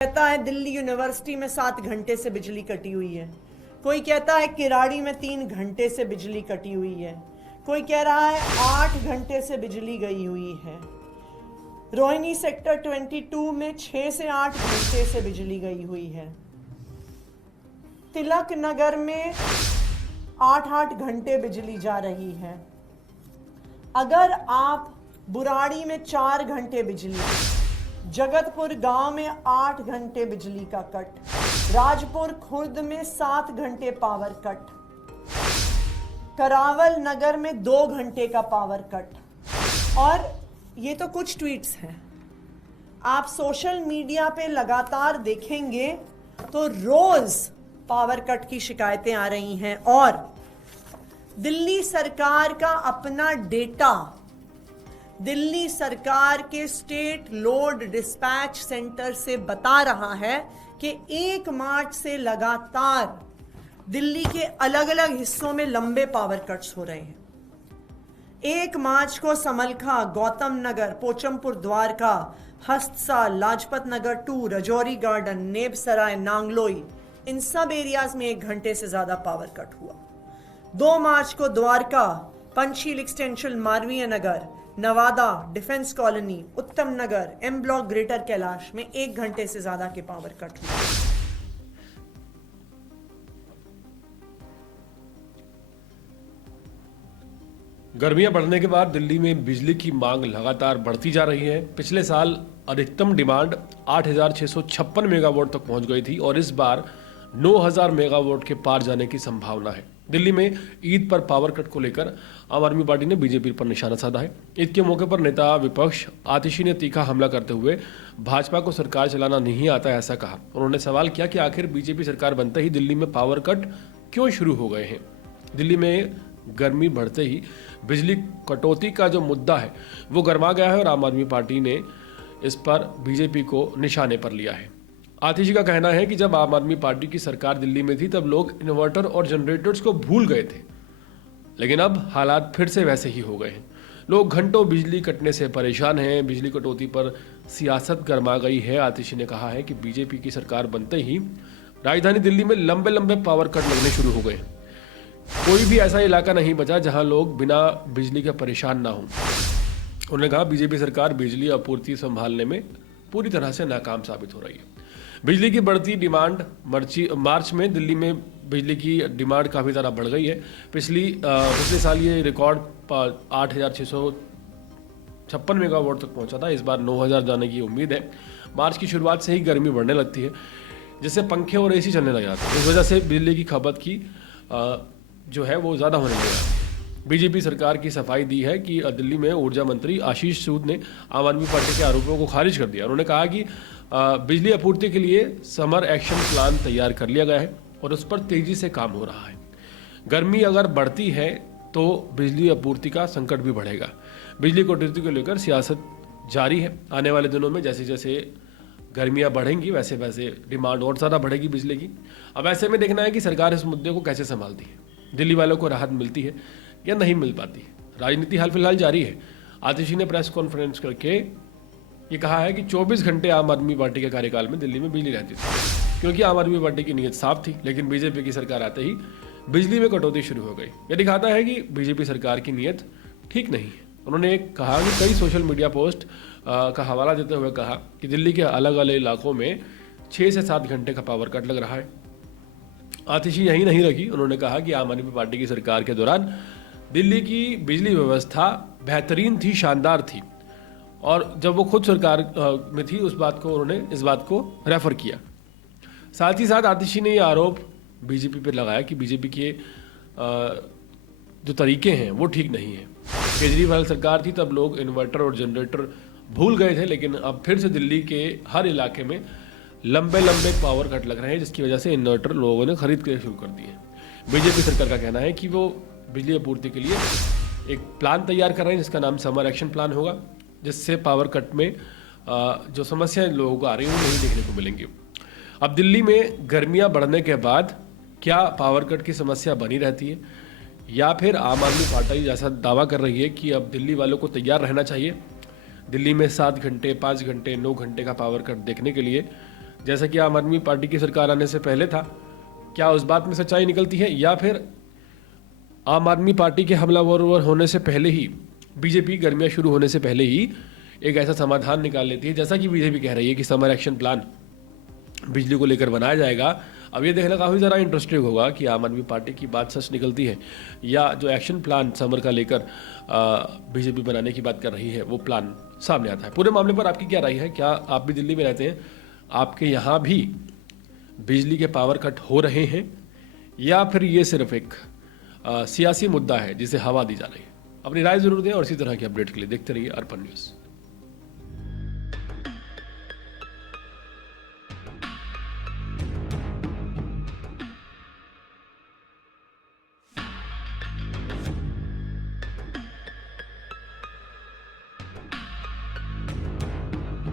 कहता है दिल्ली यूनिवर्सिटी में 7 घंटे से बिजली कटी हुई है, कोई कहता है किराड़ी में 3 घंटे से बिजली कटी हुई है, कोई कह रहा है 8 घंटे से बिजली गई हुई है। रोहिणी सेक्टर 22 में 6 से 8 घंटे से बिजली गई हुई है। तिलक नगर में 8-8 घंटे बिजली जा रही है। अगर आप बुराड़ी में 4 घंटे बिजली, जगतपुर गांव में 8 घंटे बिजली का कट, राजपुर खुर्द में 7 घंटे पावर कट, करावल नगर में 2 घंटे का पावर कट। और ये तो कुछ ट्वीट्स हैं, आप सोशल मीडिया पे लगातार देखेंगे तो रोज पावर कट की शिकायतें आ रही हैं। और दिल्ली सरकार का अपना डेटा, दिल्ली सरकार के स्टेट लोड डिस्पैच सेंटर से बता रहा है कि 1 मार्च से लगातार दिल्ली के अलग अलग हिस्सों में लंबे पावर कट्स हो रहे हैं। 1 मार्च को समलखा, गौतम नगर, पोचमपुर द्वारका, हस्तसा, लाजपत नगर 2, रजौरी गार्डन, नेबसराय, नांगलोई, इन सब एरियाज में 1 घंटे से ज्यादा पावर कट हुआ। 2 मार्च को द्वारका, पंचशील एक्सटेंशन, मारवीय नगर, नवादा, डिफेंस कॉलोनी, उत्तम नगर, एम ब्लॉक, ग्रेटर कैलाश में 1 घंटे से ज्यादा के पावर कट हुए। गर्मियां बढ़ने के बाद दिल्ली में बिजली की मांग लगातार बढ़ती जा रही है। पिछले साल अधिकतम डिमांड 8,656 मेगावाट तक पहुंच गई थी और इस बार 9,000 मेगावाट के पार जाने की संभावना है। दिल्ली में ईद पर पावर कट को लेकर आम आदमी पार्टी ने बीजेपी पर निशाना साधा है। ईद के मौके पर नेता विपक्ष आतिशी ने तीखा हमला करते हुए भाजपा को सरकार चलाना नहीं आता ऐसा कहा। उन्होंने सवाल किया कि आखिर बीजेपी सरकार बनते ही दिल्ली में पावर कट क्यों शुरू हो गए हैं। दिल्ली में गर्मी बढ़ते ही बिजली कटौती का जो मुद्दा है वो गर्मा गया है और आम आदमी पार्टी ने इस पर बीजेपी को निशाने पर लिया है। आतिशी का कहना है कि जब आम आदमी पार्टी की सरकार दिल्ली में थी तब लोग इन्वर्टर और जनरेटर्स को भूल गए थे, लेकिन अब हालात फिर से वैसे ही हो गए हैं। लोग घंटों बिजली कटने से परेशान हैं। बिजली कटौती पर सियासत गर्मा गई है। आतिशी ने कहा है कि बीजेपी की सरकार बनते ही राजधानी दिल्ली में लंबे लंबे पावर कट लगने शुरू हो गए। कोई भी ऐसा इलाका नहीं बचा जहां लोग बिना बिजली के परेशान ना हों। उन्होंने कहा बीजेपी सरकार बिजली आपूर्ति संभालने में पूरी तरह से नाकाम साबित हो रही है। बिजली की बढ़ती डिमांड, मार्च में दिल्ली में बिजली की डिमांड काफ़ी ज़्यादा बढ़ गई है। पिछले साल ये रिकॉर्ड 8,656 मेगावाट तक पहुंचा था। इस बार 9,000 जाने की उम्मीद है। मार्च की शुरुआत से ही गर्मी बढ़ने लगती है, जिससे पंखे और एसी चलने लग जाते हैं। इस वजह से बिजली की खपत की जो है वो ज़्यादा होने लग जाती है। बीजेपी सरकार की सफाई दी है कि दिल्ली में ऊर्जा मंत्री आशीष सूद ने आम आदमी पार्टी के आरोपों को खारिज कर दिया। उन्होंने कहा कि बिजली आपूर्ति के लिए समर एक्शन प्लान तैयार कर लिया गया है और उस पर तेजी से काम हो रहा है। गर्मी अगर बढ़ती है तो बिजली आपूर्ति का संकट भी बढ़ेगा। बिजली कटौती को लेकर सियासत जारी है। आने वाले दिनों में जैसे जैसे गर्मियां बढ़ेंगी वैसे वैसे डिमांड और ज़्यादा बढ़ेगी बिजली की। अब ऐसे में देखना है कि सरकार इस मुद्दे को कैसे संभालती है। दिल्ली वालों को राहत मिलती है या नहीं मिल पाती। राजनीति हाल फिलहाल जारी है। आतिशी ने प्रेस कॉन्फ्रेंस करके ये कहा है कि 24 घंटे आम आदमी पार्टी के कार्यकाल में दिल्ली में बिजली रहती थी, क्योंकि आम आदमी पार्टी की नीयत साफ थी। लेकिन बीजेपी की सरकार आते ही बिजली में कटौती शुरू हो गई। यह दिखाता है कि बीजेपी सरकार की नीयत ठीक नहीं है। उन्होंने कहा कि कई सोशल मीडिया पोस्ट का हवाला देते हुए कहा कि दिल्ली के अलग अलग इलाकों में 6 से 7 घंटे का पावर कट लग रहा है। आतिशी यही नहीं रखी। उन्होंने कहा कि आम आदमी पार्टी की सरकार के दौरान दिल्ली की बिजली व्यवस्था बेहतरीन थी, शानदार थी, और जब वो खुद सरकार में थी उन्होंने इस बात को रेफर किया। साथ ही साथ आतिशी ने ये आरोप बीजेपी पर लगाया कि बीजेपी के जो तरीके हैं वो ठीक नहीं है। केजरीवाल सरकार थी तब लोग इन्वर्टर और जनरेटर भूल गए थे, लेकिन अब फिर से दिल्ली के हर इलाके में लंबे लंबे पावर कट लग रहे हैं, जिसकी वजह से इन्वर्टर लोगों ने खरीद के शुरू कर दिए। बीजेपी सरकार का कहना है कि वो बिजली आपूर्ति के लिए एक प्लान तैयार कर रहे हैं जिसका नाम समर एक्शन प्लान होगा, जिससे पावर कट में जो समस्याएं लोगों को आ रही हैं वो नहीं देखने को मिलेंगी। अब दिल्ली में गर्मियां बढ़ने के बाद क्या पावर कट की समस्या बनी रहती है, या फिर आम आदमी पार्टी जैसा दावा कर रही है कि अब दिल्ली वालों को तैयार रहना चाहिए दिल्ली में 7 घंटे, 5 घंटे, 9 घंटे का पावर कट देखने के लिए जैसा कि आम आदमी पार्टी की सरकार आने से पहले था, क्या उस बात में सच्चाई निकलती है, या फिर आम आदमी पार्टी के हमलावर होने से पहले ही बीजेपी गर्मियां शुरू होने से पहले ही एक ऐसा समाधान निकाल लेती है, जैसा कि बीजेपी कह रही है कि समर एक्शन प्लान बिजली को लेकर बनाया जाएगा। अब ये देखना काफ़ी ज़रा इंटरेस्टिंग होगा कि आम आदमी पार्टी की बात सच निकलती है या जो एक्शन प्लान समर का लेकर बीजेपी बनाने की बात कर रही है वो प्लान सामने आता है। पूरे मामले पर आपकी क्या राय है? क्या आप भी दिल्ली में रहते हैं, आपके यहाँ भी बिजली के पावर कट हो रहे हैं, या फिर ये सिर्फ एक सियासी मुद्दा है जिसे हवा दी जा रही है? अपनी राय जरूर दें और इसी तरह की अपडेट के लिए देखते रहिए अर्पण न्यूज़।